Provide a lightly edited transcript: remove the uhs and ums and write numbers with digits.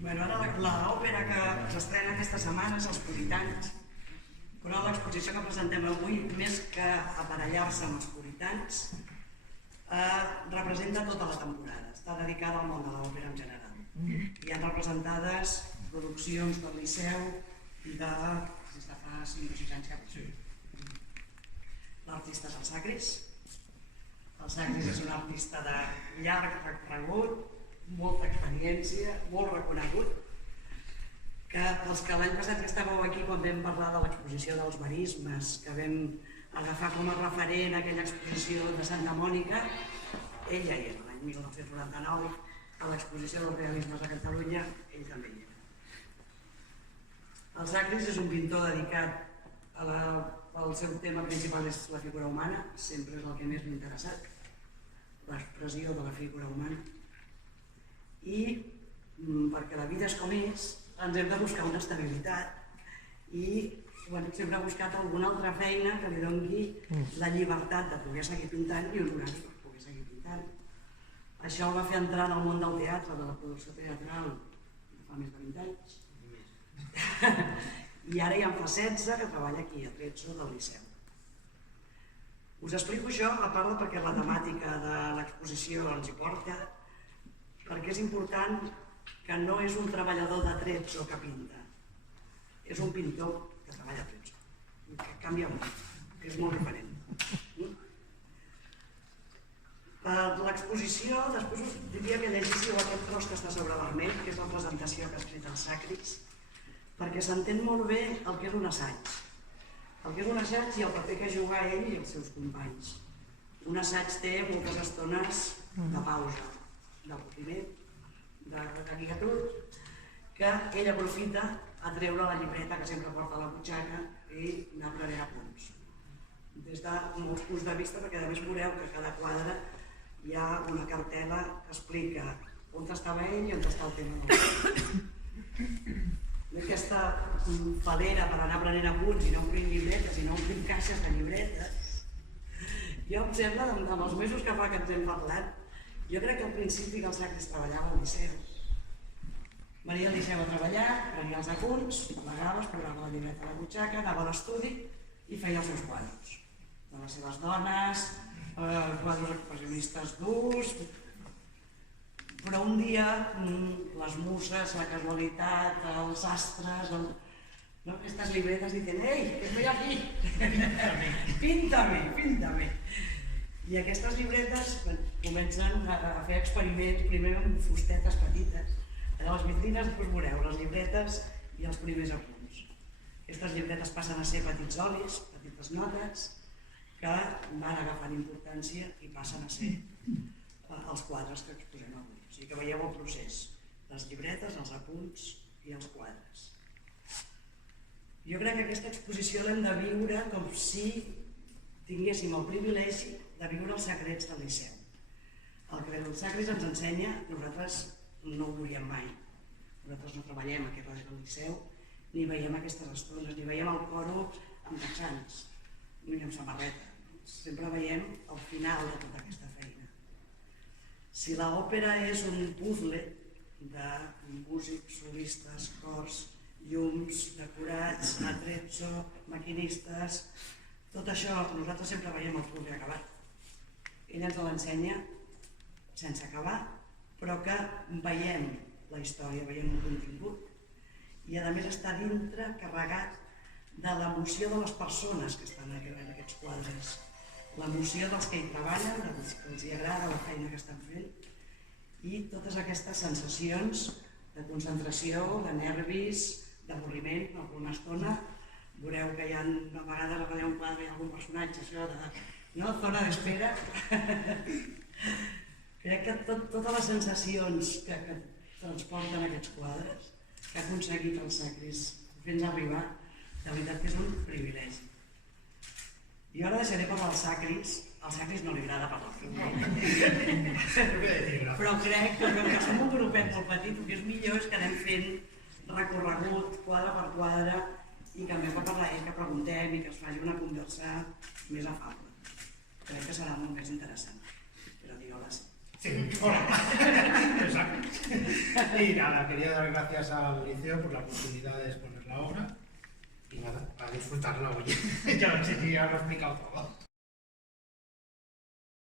L'òpera que s'estrena aquesta setmana és Els Puritans, però l'exposició que presentem avui, més que aparellar-se amb els puritans, representa tota la temporada, està dedicada al món de l'òpera en general. Hi ha representades produccions del Liceu i de fa 5 o 6 anys que potser. L'artista és el Sacris. El Sacris és un artista de llarg recorregut, molta experiència, molt reconegut, que els que l'any passat que estàveu aquí quan vam parlar de l'exposició dels verismes, que vam agafar com a referent aquella exposició de Santa Mònica, ell ja hi era, l'any 1999, a l'exposició dels realismes a Catalunya, ell també hi era. El Sacris és un pintor dedicat al seu tema principal és la figura humana, sempre és el que més m'ha interessat, l'expressió de la figura humana. I perquè la vida és com és, ens hem de buscar una estabilitat i sempre he buscat alguna altra feina que li doni la llibertat de poder seguir pintant i un horari per poder seguir pintant. Això el va fer entrar en el món del teatre, de la producció teatral, fa més de 20 anys. I ara ja en fa 16 que treballa aquí a Trezzo del Liceu. Us explico això a part perquè la temàtica de l'exposició ens hi porta, perquè és important que no és un treballador de Trezzo que pinta, és un pintor que treballa a Trezzo, que canvia molt, que és molt diferent. Per l'exposició, després us diria que llegíssiu aquest tros que està sobre vermell, que és la presentació que ha escrit el Sacris, perquè s'entén molt bé el que és un assaig. El que és un assaig i el paper que juga ell i els seus companys. Un assaig té moltes estones de pausa, d'avorriment, de guiatud, que ell aprofita a treure la llibreta que sempre porta a la butxaca i anar prenent apunts. Des de molts punts de vista, perquè a més veureu que a cada quadre hi ha una cartel·la que explica on estava ell i on està el tema del d'aquesta fadera per anar prenent apunts i no omplint llibretes i no omplint caixes de llibretes. Jo em sembla, amb els mesos que fa que ens hem parlat, jo crec que al principi que el Sacris treballava al Liceu. Venia al Liceu a treballar, prenia els apunts, plegava, es posava la llibreta a la butxaca, anava a l'estudi i feia els seus quadres. De les seves dones, quadres expressionistes durs, però un dia les muses, la casualitat, els astres, aquestes llibretes dicen «Ei, què estoy aquí? Píntame, píntame!» I aquestes llibretes comencen a fer experiments, primer amb fustetes petites. A les vitrines després veureu les llibretes i els primers apunts. Aquestes llibretes passen a ser petits olis, petites notes, que van agafant importància i passen a ser els quadres que exposem avui. O sigui que veieu el procés, les llibretes, els apunts i els quadres. Jo crec que aquesta exposició l'hem de viure com si tinguéssim el privilegi de viure els secrets del Liceu. El que el Sacris ens ensenya, nosaltres no ho veuríem mai. Nosaltres no treballem aquí darrere del Liceu, ni veiem aquestes estones, ni veiem el coro amb texans, ni amb samarreta. Sempre veiem el final de tota aquesta feina. Si l'òpera és un puzzle de músics, solistes, cors, llums, decorats, atrezzo, maquinistes, tot això nosaltres sempre veiem el puzzle acabat. Ell ens l'ensenya sense acabar, però que veiem la història, veiem el contingut i a més està dintre carregat de l'emoció de les persones que estan en aquests quadres, l'emoció dels que hi treballen, dels que els agrada la feina que estan fent i totes aquestes sensacions de concentració, de nervis, d'avorriment, alguna estona. Veureu que hi ha una vegada a un quadre hi ha algun personatge, això de zona d'espera. Crec que totes les sensacions que transporten aquests quadres que ha aconseguit el Sacris fins a arribar, de veritat que és un privilegi. Jo ara deixaré parlar al Sacris, al Sacris no li agrada parlar al però crec que com que som un grupet molt petit, el que és millor és que anem fent recorregut, quadre per quadre, i que a més de parlar ell que preguntem i que es faci una conversa més afable. Crec que serà molt més interessant, però digue-ho-la sí. Sí, exacto. Y nada, quería dar gracias al liceo por la oportunidad de exponer la obra y nada, a disfrutarla, oye. Ya lo he explicado todo.